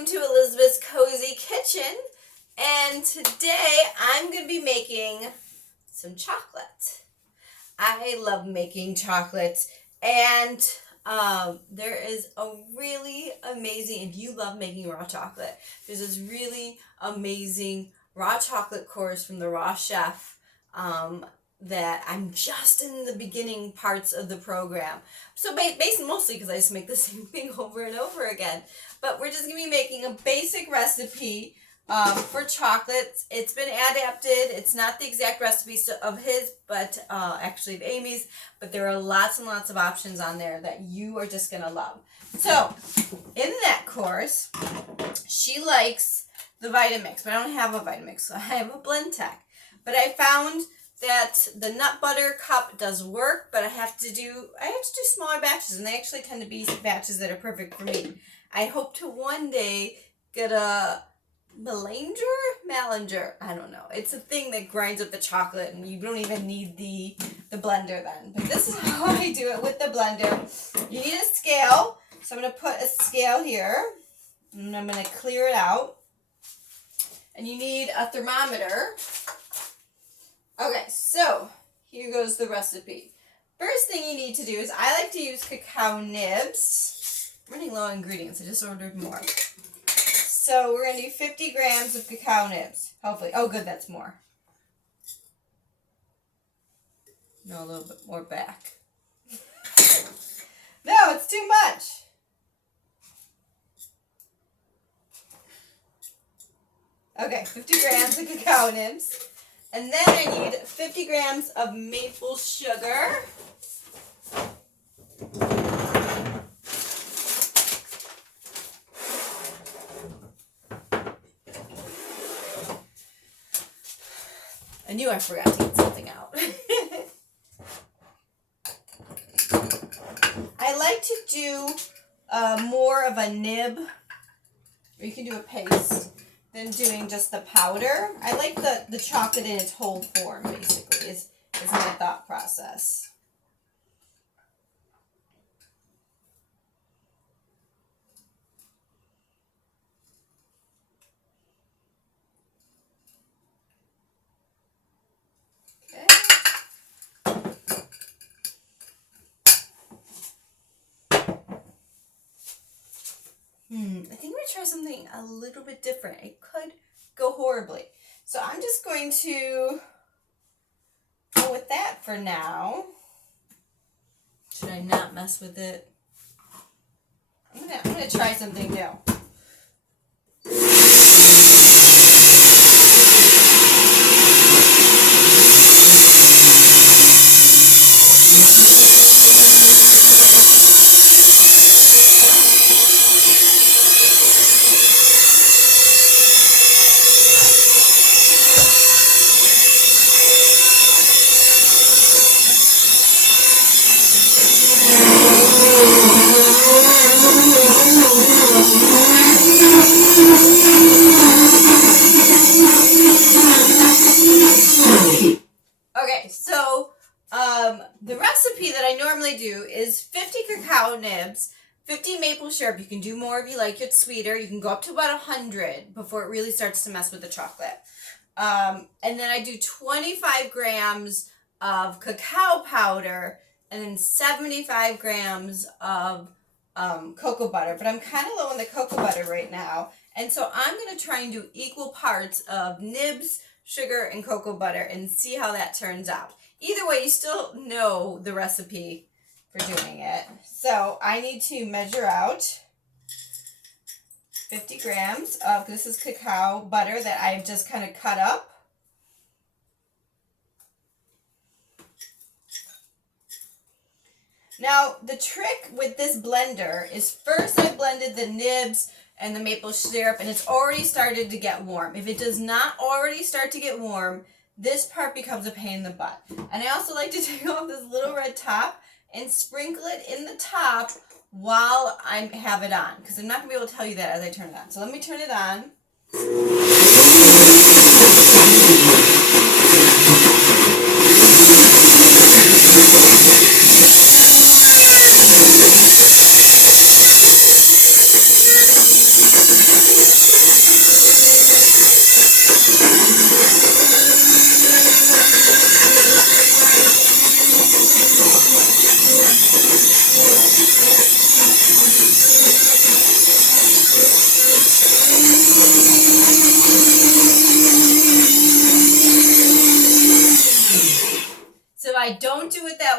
welcome to Elizabeth's Cozy Kitchen, and today I'm going to be making some chocolate. I love making chocolate, and there is a really amazing, if you love making raw chocolate, there's this really amazing raw chocolate course from the Raw Chef that I'm just in the beginning parts of the program. So basically, mostly because I just make the same thing over and over again. But we're just going to be making a basic recipe for chocolates. It's been adapted. It's not the exact recipe of his, but actually of Amy's. But there are lots and lots of options on there that you are just going to love. So in that course, she likes the Vitamix, but I don't have a Vitamix, so I have a Blendtec. But I found that the nut butter cup does work, but I have to do smaller batches, and they actually tend to be batches that are perfect for me. I hope to one day get a Malinger, I don't know. It's a thing that grinds up the chocolate, and you don't even need the blender then. But this is how I do it with the blender. You need a scale, so I'm going to put a scale here, and I'm going to clear it out. And you need a thermometer. Okay, so here goes the recipe. First thing you need to do is I like to use cacao nibs. I'm running low on ingredients. I just ordered more. So we're going to do 50 grams of cacao nibs. Hopefully. Oh, good, that's more. No, a little bit more back. No, it's too much. Okay, 50 grams of cacao nibs. And then I need 50 grams of maple sugar. I knew I forgot to get something out. I like to do more of a nib, or you can do a paste, than doing just the powder. I like the chocolate in its whole form, basically, is my thought process. Okay. I think I'm going to try something a little bit different. It could go horribly. So I'm just going to go with that for now. Should I not mess with it? I'm gonna try something new. Okay, so the recipe that I normally do is 50 cacao nibs, 50 maple syrup. You can do more if you like it sweeter. You can go up to about 100 before it really starts to mess with the chocolate. And then I do 25 grams of cacao powder and then 75 grams of cocoa butter. But I'm kind of low on the cocoa butter right now. And so I'm going to try and do equal parts of nibs, sugar, and cocoa butter and see how that turns out. Either way, you still know the recipe for doing it. So I need to measure out 50 grams of, this is cacao butter that I've just kind of cut up. Now, the trick with this blender is first I blended the nibs and the maple syrup, and it's already started to get warm. If it does not already start to get warm, this part becomes a pain in the butt. And I also like to take off this little red top and sprinkle it in the top while I have it on, because I'm not going to be able to tell you that as I turn it on. So let me turn it on.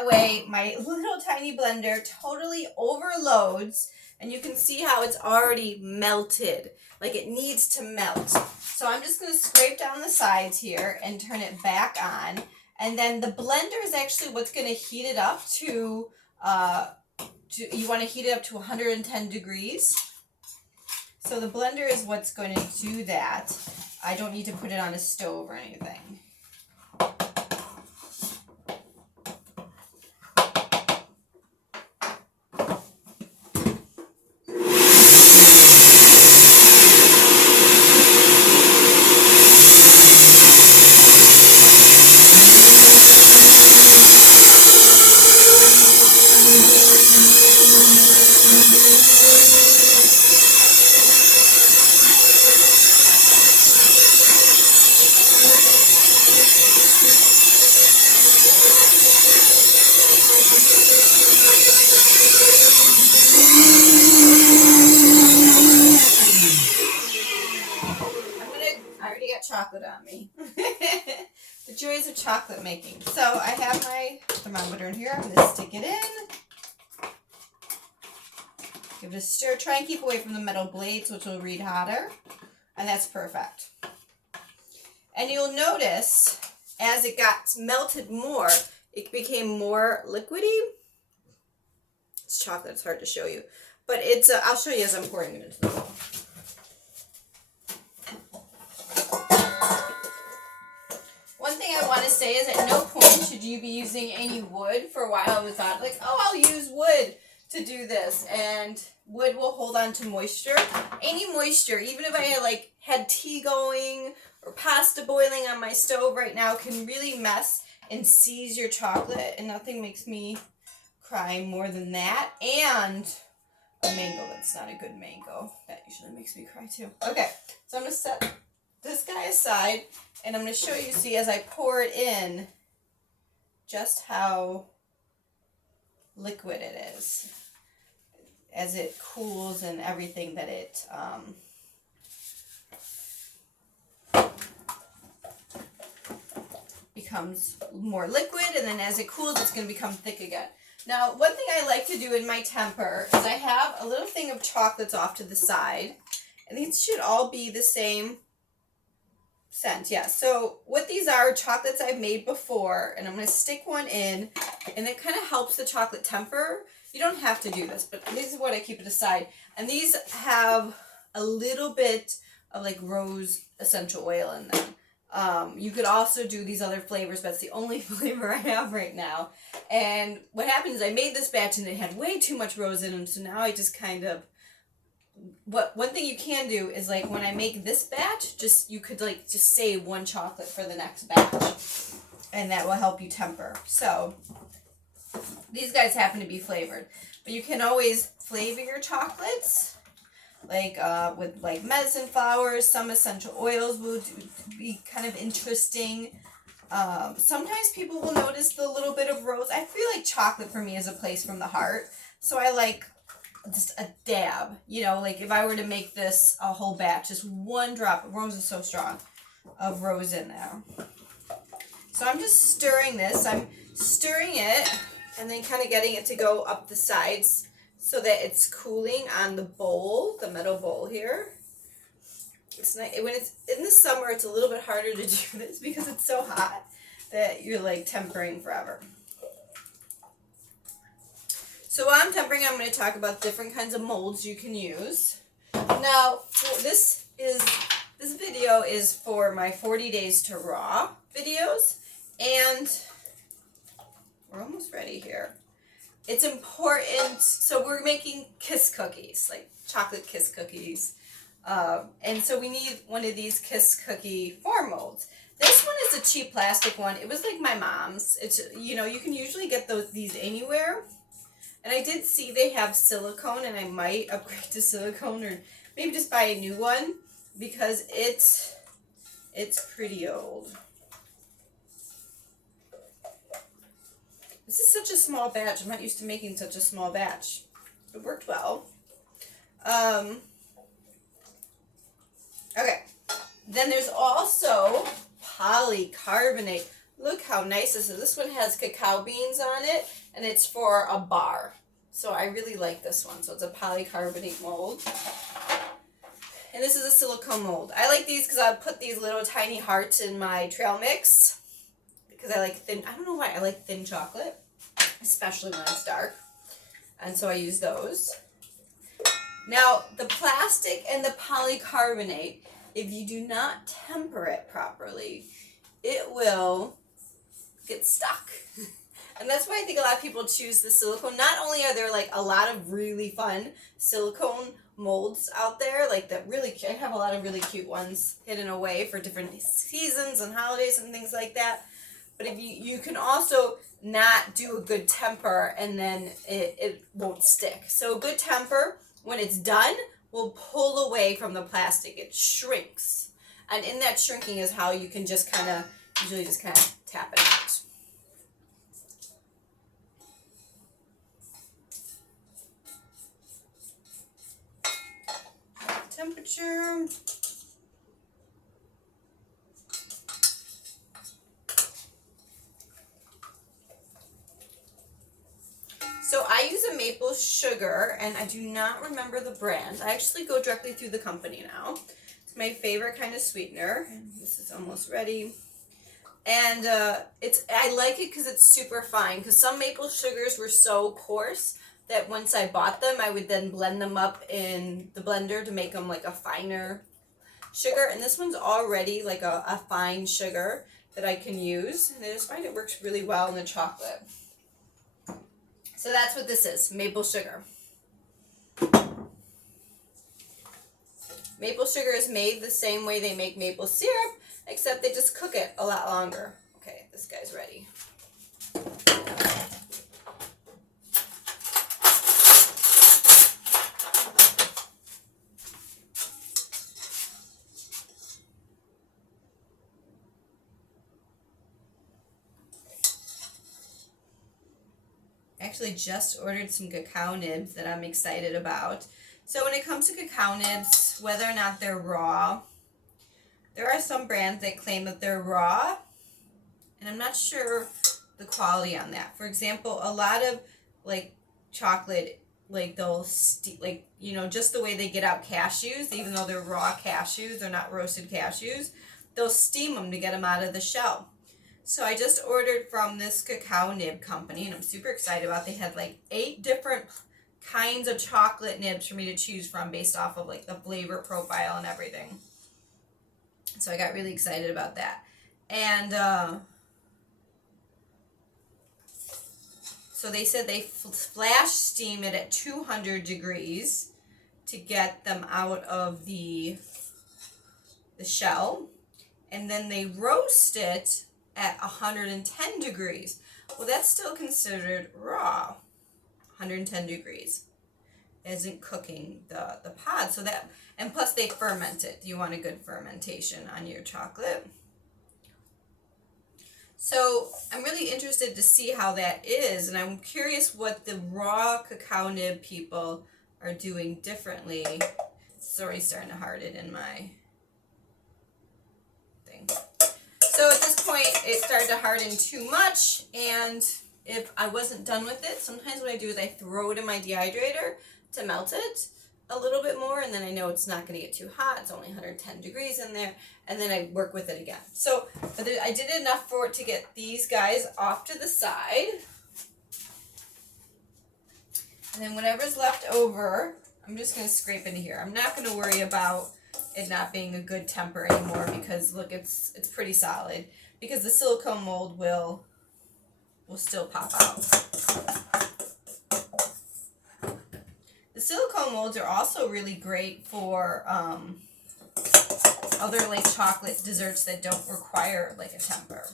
that way my little tiny blender totally overloads, and you can see how it's already melted. Like it needs to melt. So I'm just going to scrape down the sides here and turn it back on. And then the blender is actually what's going to heat it up to, you want to heat it up to 110 degrees. So the blender is what's going to do that. I don't need to put it on a stove or anything. I already got chocolate on me. The joys of chocolate making. So I have my thermometer in here. I'm going to stick it in. Give it a stir. Try and keep away from the metal blades, which will read hotter. And that's perfect. And you'll notice as it got melted more, it became more liquidy. It's chocolate. It's hard to show you. But it's, I'll show you as I'm pouring it into the bowl. One thing I want to say is at no point should you be using any wood. For a while I thought like, oh, I'll use wood to do this, and wood will hold on to moisture. Any moisture, even if I had tea going or pasta boiling on my stove right now, can really mess and seize your chocolate, and nothing makes me cry more than that. And a mango that's not a good mango. That usually makes me cry too. Okay, so I'm going to set this guy aside, and I'm going to show you, see, as I pour it in, just how liquid it is. As it cools and everything, that it becomes more liquid, and then as it cools, it's going to become thick again. Now, one thing I like to do in my temper is I have a little thing of chocolates off to the side, and these should all be the same scent. Yeah, so what these are chocolates I've made before, and I'm going to stick one in, and it kind of helps the chocolate temper. You don't have to do this, but this is what I keep it aside. And these have a little bit of rose essential oil in them. You could also do these other flavors, but it's the only flavor I have right now. And what happened is I made this batch and it had way too much rose in them, so now I just kind of, one thing you can do is when I make this batch, you could just save one chocolate for the next batch, and that will help you temper. So these guys happen to be flavored, but you can always flavor your chocolates with medicine flowers. Some essential oils will be kind of interesting. Sometimes people will notice the little bit of rose. I feel like chocolate for me is a place from the heart, so I like just a dab, if I were to make this a whole batch, just one drop. Rose is so strong of rose in there. So I'm just stirring this. I'm stirring it and then kind of getting it to go up the sides so that it's cooling on the bowl, the metal bowl here. It's nice. When it's in the summer, it's a little bit harder to do this because it's so hot that you're tempering forever. So while I'm tempering, I'm going to talk about different kinds of molds you can use. Now, this video is for my 40 days to raw videos, and we're almost ready here. It's important, so we're making kiss cookies, chocolate kiss cookies, and so we need one of these kiss cookie form molds. This one is a cheap plastic one. It was my mom's. It's, you can usually get these anywhere. And I did see they have silicone, and I might upgrade to silicone or maybe just buy a new one because it's pretty old. This is such a small batch. I'm not used to making such a small batch. It worked well. Okay. Then there's also polycarbonate. Look how nice this is. This one has cacao beans on it. and it's for a bar. So I really like this one. So it's a polycarbonate mold. And this is a silicone mold. I like these because I put these little tiny hearts in my trail mix. Because I like thin, I don't know why, I like thin chocolate. Especially when it's dark. And so I use those. Now, the plastic and the polycarbonate, if you do not temper it properly, it will get stuck. And that's why I think a lot of people choose the silicone. Not only are there like a lot of really fun silicone molds out there, like that really cute. I have a lot of really cute ones hidden away for different seasons and holidays and things like that. But if you can also not do a good temper, and then it won't stick. So a good temper, when it's done, will pull away from the plastic. It shrinks. And in that shrinking is how you can just kind of, usually just kind of tap it out. Temperature. So I use a maple sugar, and I do not remember the brand. I actually go directly through the company now. It's my favorite kind of sweetener. And this is almost ready. And I like it because it's super fine. Because some maple sugars were so coarse that once I bought them, I would then blend them up in the blender to make them like a finer sugar. And this one's already like a fine sugar that I can use. And I just find it works really well in the chocolate. So that's what this is, maple sugar. Maple sugar is made the same way they make maple syrup, except they just cook it a lot longer. Okay, this guy's ready. I actually just ordered some cacao nibs that I'm excited about. So when it comes to cacao nibs, whether or not they're raw, there are some brands that claim that they're raw, and I'm not sure the quality on that. For example, a lot of like chocolate, like they'll like, you know, just the way they get out cashews, even though they're raw cashews, they're not roasted cashews, they'll steam them to get them out of the shell. So I just ordered from this cacao nib company, and I'm super excited about. They had like 8 different kinds of chocolate nibs for me to choose from based off of like the flavor profile and everything. So I got really excited about that. And so they said they flash steam it at 200 degrees to get them out of the shell. And then they roast it at 110 degrees. Well, that's still considered raw. 110 degrees isn't cooking the pod. So that, and plus they ferment it. You want a good fermentation on your chocolate. So I'm really interested to see how that is, and I'm curious what the raw cacao nib people are doing differently. It's already starting to harden in my thing. So at this point, it started to harden too much, and if I wasn't done with it, sometimes what I do is I throw it in my dehydrator to melt it a little bit more, and then I know it's not going to get too hot. It's only 110 degrees in there, and then I work with it again. So I did enough for it to get these guys off to the side. And then whatever's left over, I'm just going to scrape into here. I'm not going to worry about it not being a good temper anymore because look, it's pretty solid, because the silicone mold will still pop out. The silicone molds are also really great for other like chocolate desserts that don't require like a temper.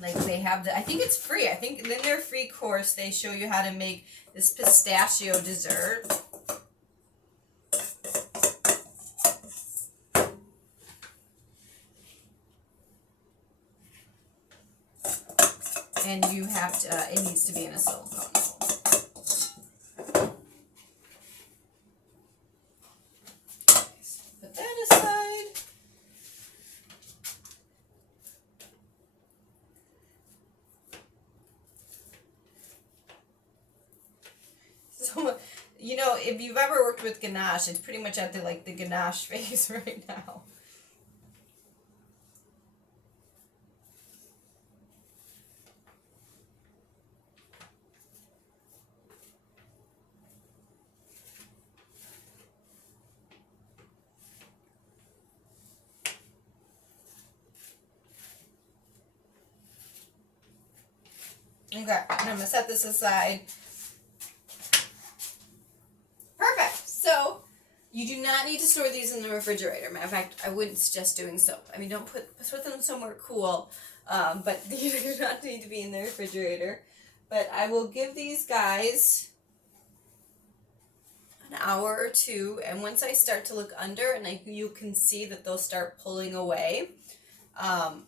Like they have I think it's free. I think in their free course they show you how to make this pistachio dessert. And you have to, it needs to be in a silicone mold. Put that aside. you know, if you've ever worked with ganache, it's pretty much at the ganache phase right now. Okay, and I'm gonna set this aside. Perfect. So you do not need to store these in the refrigerator. Matter of fact, I wouldn't suggest doing so. I mean, don't put them somewhere cool, but these do not need to be in the refrigerator. But I will give these guys an hour or two, and once I start to look under and you can see that they'll start pulling away,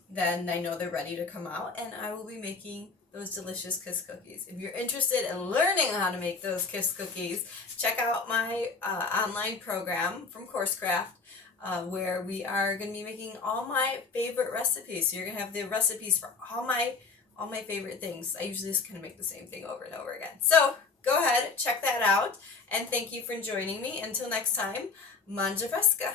then I know they're ready to come out, and I will be making those delicious Kiss cookies. If you're interested in learning how to make those Kiss cookies, check out my online program from CourseCraft, where we are going to be making all my favorite recipes. So you're going to have the recipes for all my favorite things. I usually just kind of make the same thing over and over again. So go ahead, check that out, and thank you for joining me. Until next time, mangia fresca.